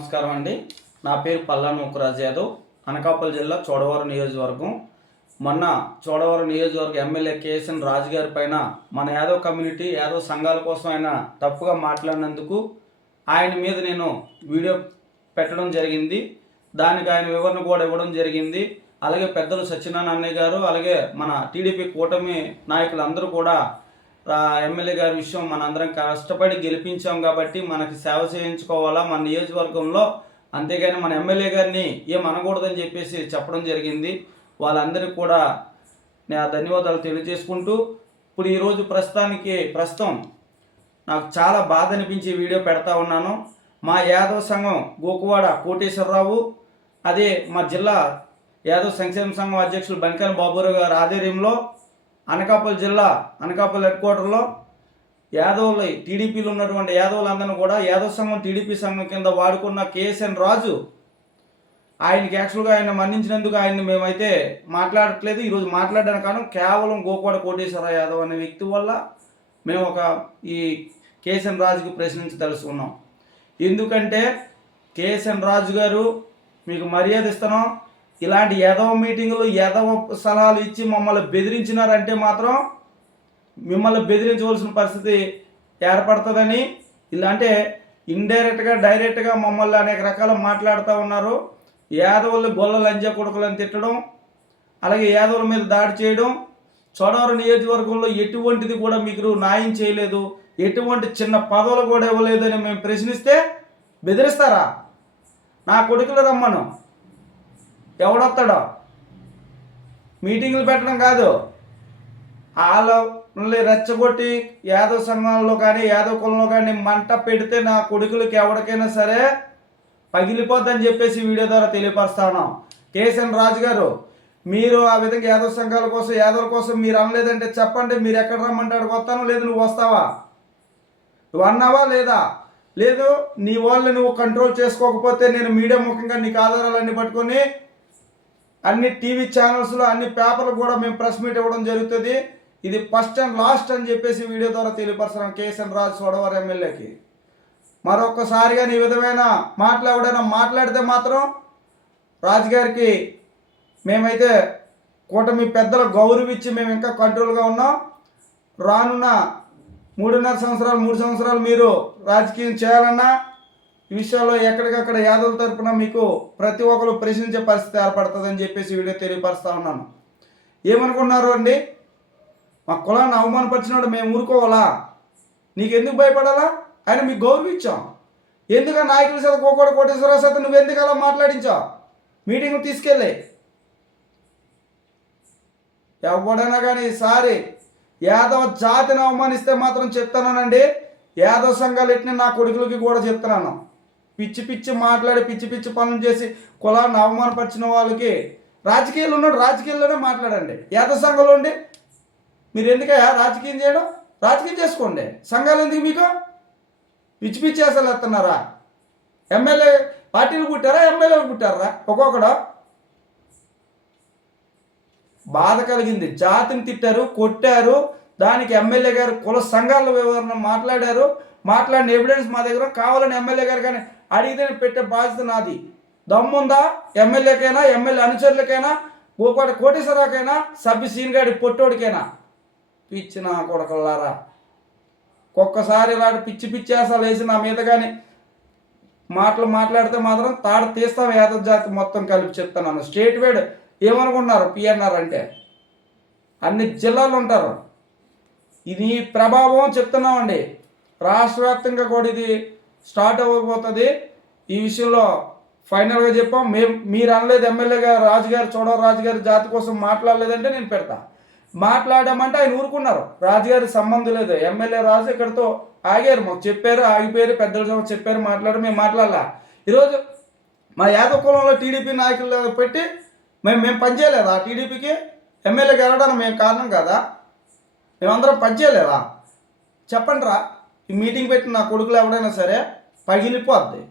నమస్కారం అండి. నా పేరు పల్లా నూకరాజ్ యాదవ్. అనకాపల్లి జిల్లా చోడవరం నియోజకవర్గం. మొన్న చోడవరం నియోజకవర్గ ఎమ్మెల్యే కేఎస్ఎన్ రాజు గారి పైన మన యాదవ్ కమ్యూనిటీ యాదవ్ సంఘాల కోసం ఆయన తప్పుగా మాట్లాడినందుకు ఆయన మీద నేను వీడియో పెట్టడం జరిగింది. దానికి ఆయన వివరణ కూడా ఇవ్వడం జరిగింది. అలాగే పెద్దలు సత్యనారాయణ అన్నయ్య గారు అలాగే మన టీడీపీ కూటమి నాయకులందరూ కూడా ఎమ్మెల్యే గారి విషయం మనందరం కష్టపడి గెలిపించాం కాబట్టి మనకి సేవ చేయించుకోవాలా మన నియోజకవర్గంలో. అంతేగాని మన ఎమ్మెల్యే గారిని ఏం అనకూడదని చెప్పేసి చెప్పడం జరిగింది. వాళ్ళందరికీ కూడా నేను ధన్యవాదాలు తెలియజేసుకుంటూ ఇప్పుడు ఈరోజు ప్రస్తుతానికి ప్రస్తుతం నాకు చాలా బాధ అనిపించే వీడియో పెడతా ఉన్నాను. మా యాదవ సంఘం గోకువాడ కోటేశ్వరరావు అదే మా జిల్లా యాదవ్ సంక్షేమ సంఘం అధ్యక్షులు బంకన్ బాబురావు గారి ఆధ్వర్యంలో అనకాపల్లి జిల్లా అనకాపల్లి హెడ్ క్వార్టర్లో యాదవులు టీడీపీలో ఉన్నటువంటి యాదవులందరినీ కూడా యాదవ సంఘం టీడీపీ సంఘం కింద వాడుకున్న కేఎస్ఎన్ రాజు ఆయనకి యాక్చువల్గా ఆయన మన్నించినందుకు ఆయన్ని మేమైతే మాట్లాడట్లేదు. ఈరోజు మాట్లాడడానికి కారణం కేవలం గోపాడ కోటేశ్వర యాదవ్ అనే వ్యక్తి వల్ల మేము ఒక ఈ కేఎస్ఎన్ రాజుకి ప్రశ్నించదలుచుకున్నాం ఎందుకంటే కేఎస్ఎన్ రాజు గారు మీకు మర్యాద ఇస్తున్నాం. ఇలాంటి యాదవ మీటింగులు యాదవ సలహాలు ఇచ్చి మమ్మల్ని బెదిరించినారంటే మాత్రం మిమ్మల్ని బెదిరించవలసిన పరిస్థితి ఏర్పడుతుందని ఇలా అంటే ఇండైరెక్ట్గా డైరెక్ట్గా మమ్మల్ని అనేక రకాల మాట్లాడుతూ ఉన్నారు. యాదవులు గొల్ల లంజ కొడుకులను తిట్టడం అలాగే యాదవుల మీద దాడి చేయడం చోడవరం నియోజకవర్గంలో ఎటువంటిది కూడా మీకు న్యాయం చేయలేదు ఎటువంటి చిన్న పదవులు కూడా ఇవ్వలేదని మేము ప్రశ్నిస్తే బెదిరిస్తారా? నా కొడుకులు రమ్మను. ఎవడొస్తాడో మీటింగులు పెట్టడం కాదు. వాళ్ళని రెచ్చగొట్టి యాదవ సంఘంలో కానీ యాదవ కులంలో కానీ మంట పెడితే నా కొడుకులకి ఎవరికైనా సరే పగిలిపోద్దని చెప్పేసి వీడియో ద్వారా తెలియపరుస్తా ఉన్నాం. కేసీఎన్ రాజు గారు మీరు ఆ విధంగా యాదవ సంఘాల కోసం యాదవుల కోసం మీరు అనలేదంటే చెప్పండి మీరు ఎక్కడ రమ్మంటాడు వస్తాను లేదు నువ్వు వస్తావా? నువ్వు అన్నావా లేదా? లేదు నీ వాళ్ళని నువ్వు కంట్రోల్ చేసుకోకపోతే నేను మీడియా ముఖంగా నీకు ఆధారాలన్నీ పట్టుకొని అన్ని టీవీ ఛానల్స్లో అన్ని పేపర్లు కూడా మేము ప్రెస్ మీట్ ఇవ్వడం జరుగుతుంది. ఇది ఫస్ట్ అండ్ లాస్ట్ అని చెప్పేసి వీడియో ద్వారా తెలియపరచడం కేఎస్ఎన్ రాజు సోడవర్ ఎమ్మెల్యేకి. మరొకసారిగా ఈ విధమైన మాట్లాడైనా ఎవడైనా మాట్లాడితే మాత్రం రాజుగారికి మేమైతే కూటమి పెద్దల గౌరవించి మేము ఇంకా కంట్రోల్గా ఉన్నాం. రానున్న మూడున్నర సంవత్సరాలు మూడు సంవత్సరాలు మీరు రాజకీయం చేయాలన్నా ఈ విషయంలో ఎక్కడికక్కడ యాదవుల తరపున మీకు ప్రతి ఒక్కరు ప్రశ్నించే పరిస్థితి ఏర్పడుతుందని చెప్పేసి వీడియో తెలియపరుస్తా ఉన్నాను. ఏమనుకున్నారు అండి? మా కులాన్ని అవమానపరిచినాడు మేము ఊరుకోవాలా? నీకు ఎందుకు భయపడాలా? ఆయన మీకు గౌరవించాం. ఎందుకు నాయకుల చేత కోకోడ కోటేశ్వరరావు చేత నువ్వు ఎందుకు అలా మాట్లాడించావు? మీటింగ్ తీసుకెళ్ళి. ఎవడైనా కానీ ఈసారి యాదవ జాతిని అవమానిస్తే మాత్రం చెప్తానండి యాదవ సంఘాలు ఎట్టిన నా కొడుకులకి కూడా చెప్తున్నాను. పిచ్చి పిచ్చి మాట్లాడి పిచ్చి పిచ్చి పనులు చేసి కులాన్ని అవమానపరిచిన వాళ్ళకి రాజకీయాలు ఉన్నాడు రాజకీయాల్లోనే మాట్లాడండి. యాదవ సంఘంలో ఉండి మీరు ఎందుకయ్యా రాజకీయం చేయడం? రాజకీయం చేసుకోండి. సంఘాలు ఎందుకు మీకు? పిచ్చి పిచ్చి అసలు ఎత్తున్నారా ఎమ్మెల్యే పార్టీలు పుట్టారా? ఎమ్మెల్యేలు పుట్టారా? ఒక్కొక్కడు. బాధ కలిగింది. జాతిని తిట్టారు కొట్టారు. దానికి ఎమ్మెల్యే గారు కుల సంఘాల వివరణ మాట్లాడారు. మాట్లాడిన ఎవిడెన్స్ మా దగ్గర కావాలని ఎమ్మెల్యే గారు కానీ అడిగితే పెట్టే బాధ్యత నాది. దమ్ముందా? ఎమ్మెల్యేకైనా ఎమ్మెల్యే అనుచరులకైనా గోపాటి కోటేశ్వరరాకైనా సభ్య సీనిగాడి పొట్టోడికైనా. పిచ్చిన కొడకల్లారా. ఒక్కసారి ఇలాంటి పిచ్చి పిచ్చి వేసాలు వేసి నా మీద కానీ మాటలు మాట్లాడితే మాత్రం తాడు తీస్తాం యాదవ్ జాతి మొత్తం కలిపి చెప్తున్నాను స్టేట్ వైడ్ ఏమనుకుంటున్నారు పిఎన్ఆర్ అంటే? అన్ని జిల్లాలు ఉంటారు. ఇది ప్రభావం చెప్తున్నామండి. రాష్ట్ర వ్యాప్తంగా కూడా ఇది స్టార్ట్ అవ్వబోతుంది. ఈ విషయంలో ఫైనల్గా చెప్పాం. మేము మీరు అనలేదు ఎమ్మెల్యే గారు రాజుగారు చోడవరం రాజుగారి జాతి కోసం మాట్లాడలేదంటే నేను పెడతా. మాట్లాడామంటే ఆయన ఊరుకున్నారు. రాజుగారి సంబంధం లేదు. ఎమ్మెల్యే రాజు ఇక్కడితో ఆగారు. మాకు చెప్పారు ఆగిపోయారు పెద్దలు చెప్పారు మాట్లాడారు మేము మాట్లాడాల. ఈరోజు మా యాదవ కులంలో టీడీపీ నాయకులు పెట్టి మేము మేము పనిచేయలేదా టీడీపీకి? ఎమ్మెల్యే గెలవడానికి మేము కారణం కదా? మేమందరం పనిచేయలేదా చెప్పండి రా ఈ మీటింగ్ పెట్టిన నా కొడుకులు ఎవడైనా సరే పగిలిపోద్ది.